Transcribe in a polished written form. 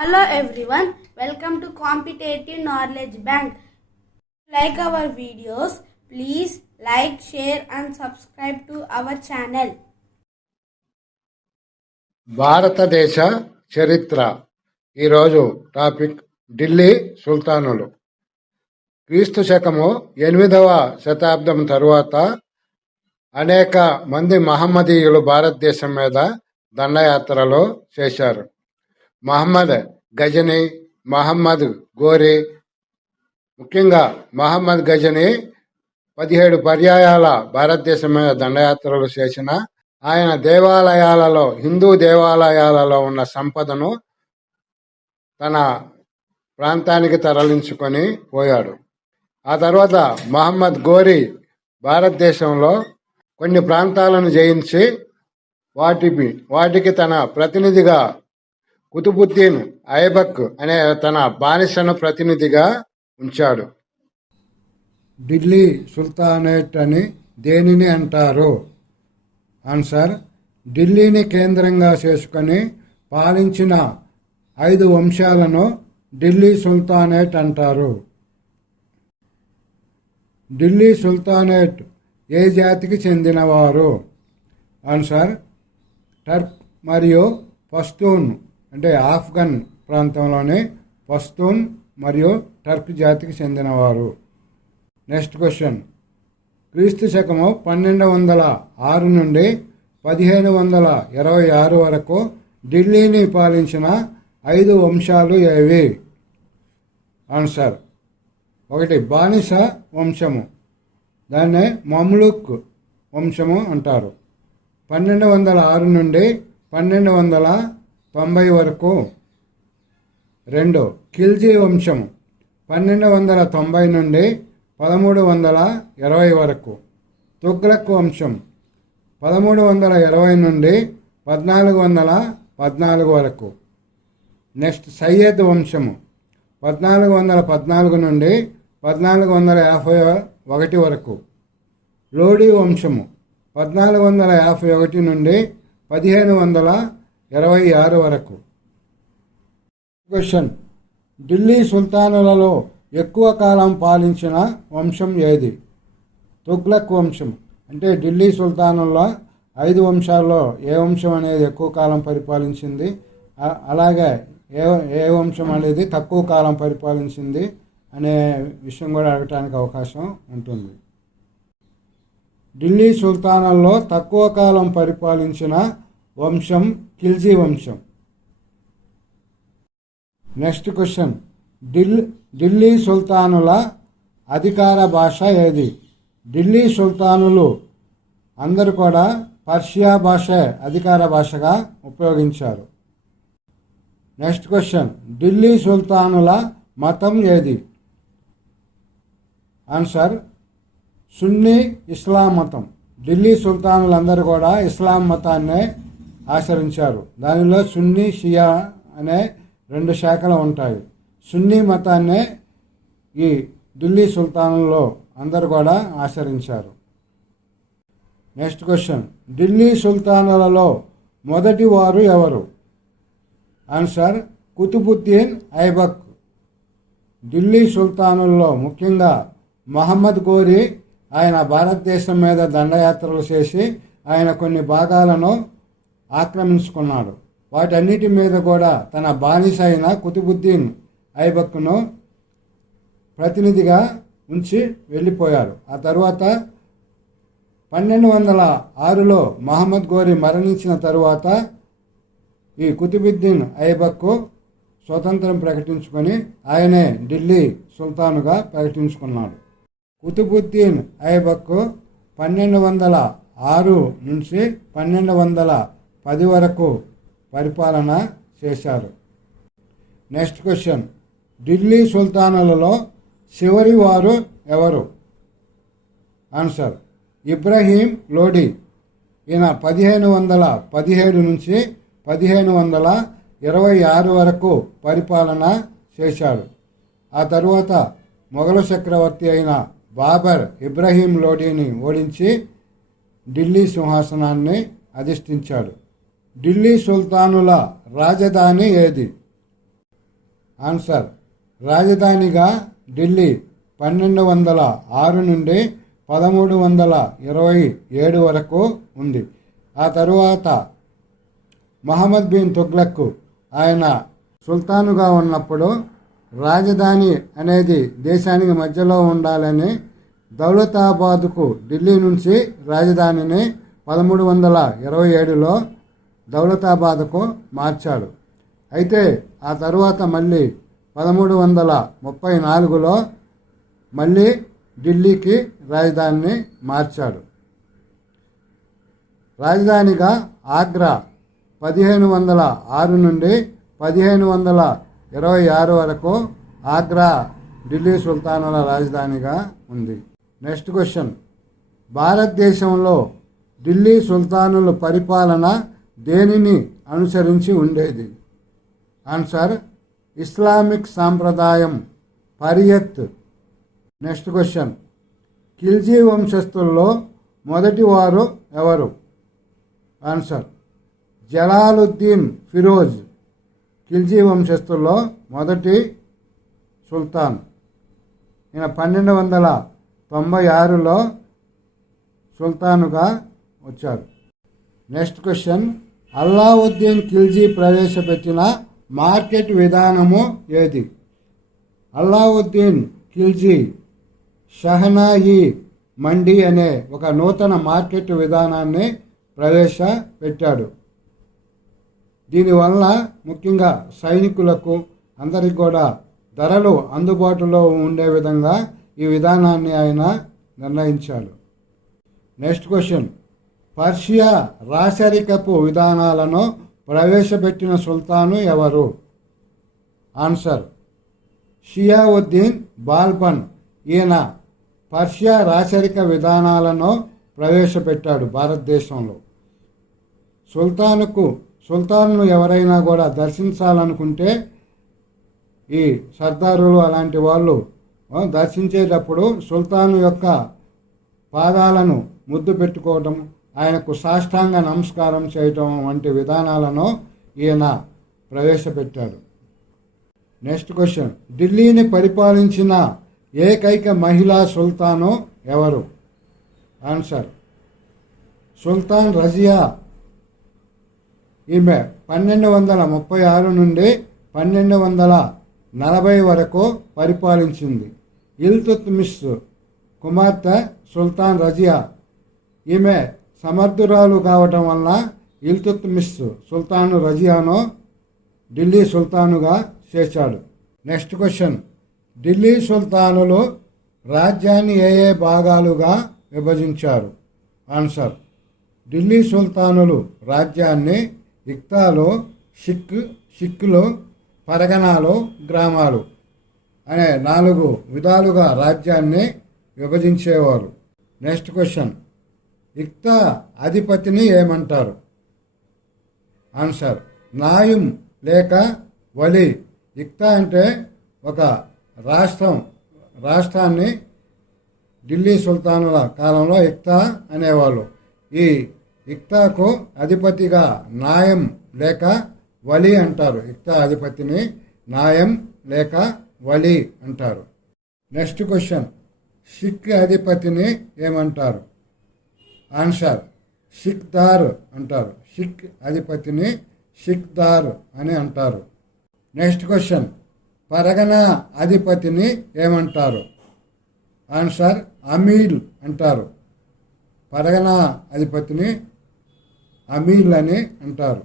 Hello everyone, welcome to Competitive Knowledge Bank. If you like our videos, please like, share and subscribe to our channel. భారతదేశ చరిత్ర ఈరోజు topic Delhi సుల్తానులు. క్రీస్తు శకము 8వ శతాబ్దం తరువాత అనేక మంది మహమ్మదీయులు భారతదేశం మీద దండయాత్రలు చేశారు. మహమ్మద్ గజనీ, మహమ్మద్ గోరి, ముఖ్యంగా మహమ్మద్ గజనీ 17 పర్యాయాల భారతదేశం మీద దండయాత్రలు చేసిన ఆయన దేవాలయాలలో, హిందూ దేవాలయాలలో ఉన్న సంపదను తన ప్రాంతానికి తరలించుకొని పోయాడు. ఆ తర్వాత మహమ్మద్ గోరి భారతదేశంలో కొన్ని ప్రాంతాలను జయించి వాటికి తన ప్రతినిధిగా కుతుబుద్దీన్ ఐబక్ అనే తన బానిసను ప్రతినిధిగా ఉంచాడు. ఢిల్లీ సుల్తానేట్ అని దేనిని అంటారు? ఆన్సర్, ఢిల్లీని కేంద్రంగా చేసుకొని పాలించిన 5 వంశాలను ఢిల్లీ సుల్తానేట్ అంటారు. ఢిల్లీ సుల్తానేట్ ఏ జాతికి చెందినవారు? ఆన్సర్, టర్క్ మరియు పస్తూన్ అంటే ఆఫ్ఘన్ ప్రాంతంలోని పస్తూన్ మరియు టర్క్ జాతికి చెందినవారు. నెక్స్ట్ క్వశ్చన్, క్రీస్తు శకము 1206 నుండి 1526 వరకు ఢిల్లీని పాలించిన 5 వంశాలు ఏవి? ఆన్సర్, 1 బానిస వంశము, దాన్నే మమ్లుక్ వంశము అంటారు, 1206 నుండి 1290 వరకు. 2 ఖిల్జీ వంశము, 1290 నుండి 1320 వరకు. తుగ్లక్ వంశం, 1320 నుండి 1414 వరకు. నెక్స్ట్ సయ్యద్ వంశము, 1414 నుండి 1451 వరకు. లోడీ వంశము, 1451 నుండి 1526 వరకు. క్వశ్చన్, ఢిల్లీ సుల్తానులలో ఎక్కువ కాలం పాలించిన వంశం ఏది? తుగ్లక్ వంశం. అంటే ఢిల్లీ సుల్తానుల్లో 5 వంశాల్లో ఏ వంశం అనేది ఎక్కువ కాలం పరిపాలించింది, అలాగే ఏ వంశం అనేది తక్కువ కాలం పరిపాలించింది అనే విషయం కూడా అడగటానికి అవకాశం ఉంటుంది. ఢిల్లీ సుల్తానుల్లో తక్కువ కాలం పరిపాలించిన వంశం ఖిల్జీ వంశం. నెక్స్ట్ క్వశ్చన్, ఢిల్లీ సుల్తానుల అధికార భాష ఏది? ఢిల్లీ సుల్తానులు అందరూ కూడా పర్షియా భాష అధికార భాషగా ఉపయోగించారు. నెక్స్ట్ క్వశ్చన్, ఢిల్లీ సుల్తానుల మతం ఏది? ఆన్సర్, సున్నీ ఇస్లాం మతం. ఢిల్లీ సుల్తానులందరూ కూడా ఇస్లాం మతాన్నే ఆచరించారు. దానిలో సున్నీ, షియా అనే 2 శాఖలు ఉంటాయి. సున్నీ మతాన్నే ఈ ఢిల్లీ సుల్తానుల్లో అందరూ కూడా ఆచరించారు. నెక్స్ట్ క్వశ్చన్, ఢిల్లీ సుల్తానులలో మొదటి వారు ఎవరు? ఆన్సర్, కుతుబుద్దీన్ ఐబక్. ఢిల్లీ సుల్తానుల్లో ముఖ్యంగా మహమ్మద్ గోరి ఆయన భారతదేశం మీద దండయాత్రలు చేసి ఆయన కొన్ని భాగాలను ఆక్రమించుకున్నాడు. వాటన్నిటి మీద కూడా తన బానిస అయిన కుతుబుద్దీన్ ఐబక్ను ప్రతినిధిగా ఉంచి వెళ్ళిపోయారు. ఆ తర్వాత 1206లో మహమ్మద్ గోరి మరణించిన తరువాత ఈ కుతుబుద్దీన్ ఐబక్ స్వతంత్రం ప్రకటించుకొని ఆయనే ఢిల్లీ సుల్తానుగా ప్రకటించుకున్నాడు. కుతుబుద్దీన్ ఐబక్ 1206 నుంచి 1210 వరకు పరిపాలన చేశారు. నెక్స్ట్ క్వశ్చన్, ఢిల్లీ సుల్తానులలో చివరి వారు ఎవరు? ఆన్సర్, ఇబ్రహీం లోడి. ఈయన 1517 నుంచి 1526 వరకు పరిపాలన చేశాడు. ఆ తరువాత మొఘలు చక్రవర్తి అయిన బాబర్ ఇబ్రహీం లోడీని ఓడించి ఢిల్లీ సింహాసనాన్ని అధిష్ఠించాడు. ఢిల్లీ సుల్తానుల రాజధాని ఏది? ఆన్సర్ రాజధానిగా ఢిల్లీ 1206 నుండి 1327 వరకు ఉంది. ఆ తరువాత మహమ్మద్ బిన్ తుగ్లక్ ఆయన సుల్తానుగా ఉన్నప్పుడు రాజధాని అనేది దేశానికి మధ్యలో ఉండాలని దౌలతాబాద్కు ఢిల్లీ నుంచి రాజధానిని 1327లో దౌలతాబాద్కు మార్చాడు. అయితే ఆ తరువాత మళ్ళీ 1334లో మళ్ళీ ఢిల్లీకి రాజధానిని మార్చాడు. రాజధానిగా ఆగ్రా 1506 నుండి 1526 వరకు ఆగ్రా ఢిల్లీ సుల్తానుల రాజధానిగా ఉంది. నెక్స్ట్ క్వశ్చన్, భారతదేశంలో ఢిల్లీ సుల్తానుల పరిపాలన దేనిని అనుసరించి ఉండేది? ఆన్సర్ ఇస్లామిక్ సాంప్రదాయం పరియత్. నెక్స్ట్ క్వశ్చన్, ఖిల్జీ వంశస్థుల్లో మొదటి వారు ఎవరు? ఆన్సర్ జలాలుద్దీన్ ఫిరోజ్ ఖిల్జీ వంశస్థుల్లో మొదటి సుల్తాన్. ఈయన 1296లో సుల్తానుగా వచ్చారు. నెక్స్ట్ క్వశ్చన్, అల్లావుద్దీన్ ఖిల్జీ ప్రవేశపెట్టిన మార్కెట్ విధానము ఏది? అల్లావుద్దీన్ ఖిల్జీ షహనాయి మండి అనే ఒక నూతన మార్కెట్ విధానాన్ని ప్రవేశపెట్టాడు. దీనివల్ల ముఖ్యంగా సైనికులకు అందరికి కూడా ధరలు అందుబాటులో ఉండే విధంగా ఈ విధానాన్ని ఆయన నిర్ణయించాడు. నెక్స్ట్ క్వశ్చన్, పర్షియా రాచరికపు విధానాలను ప్రవేశపెట్టిన సుల్తాను ఎవరు? ఆన్సర్ షియావుద్దీన్ బాల్బన్. ఈయన పర్షియా రాచరిక విధానాలను ప్రవేశపెట్టాడు భారతదేశంలో. సుల్తాన్ను ఎవరైనా కూడా దర్శించాలనుకుంటే ఈ సర్దారులు అలాంటి వాళ్ళు దర్శించేటప్పుడు సుల్తాను యొక్క పాదాలను ముద్దు పెట్టుకోవటం, ఆయనకు సాష్టాంగ నమస్కారం చేయటం వంటి విధానాలను ఈయన ప్రవేశపెట్టాడు. నెక్స్ట్ క్వశ్చన్, ఢిల్లీని పరిపాలించిన ఏకైక మహిళా సుల్తాను ఎవరు? ఆన్సర్ సుల్తాన్ రజియా. ఈమె 1236 నుండి 1240 వరకు పరిపాలించింది. ఇల్తుత్మిష్ కుమార్తె సుల్తాన్ రజియా. ఈమె సమర్థురాలు కావటం వలన ఇల్తుత్మిష్ సుల్తాను రజియాను ఢిల్లీ సుల్తానుగా చేశాడు. నెక్స్ట్ క్వశ్చన్, ఢిల్లీ సుల్తానులు రాజ్యాన్ని ఏ ఏ భాగాలుగా విభజించారు? ఆన్సర్ ఢిల్లీ సుల్తానులు రాజ్యాన్ని ఇక్తాలు, షిక్కులు, పరగనాలు, గ్రామాలు అనే 4 విధాలుగా రాజ్యాన్ని విభజించేవారు. నెక్స్ట్ క్వశ్చన్, ఇక్తా అధిపతిని ఏమంటారు? ఆన్సర్ నాయుం లేక వలి. ఇక్తా అంటే ఒక రాష్ట్రాన్ని ఢిల్లీ సుల్తానుల కాలంలో ఇక్తా అనేవాళ్ళు. ఈ ఇక్తాకు అధిపతిగా నాయం లేక వలి అంటారు. ఇక్తా అధిపతిని నాయం లేక వలి అంటారు. నెక్స్ట్ క్వశ్చన్, షిక్ అధిపతిని ఏమంటారు? ఆన్సర్ షిక్దార్ అంటారు. షిక్ అధిపతిని షిక్దార్ అని అంటారు. నెక్స్ట్ క్వశ్చన్, పరగనా అధిపతిని ఏమంటారు? ఆన్సర్ అమీల్ అంటారు. పరగనా అధిపతిని అమీల్ అని అంటారు.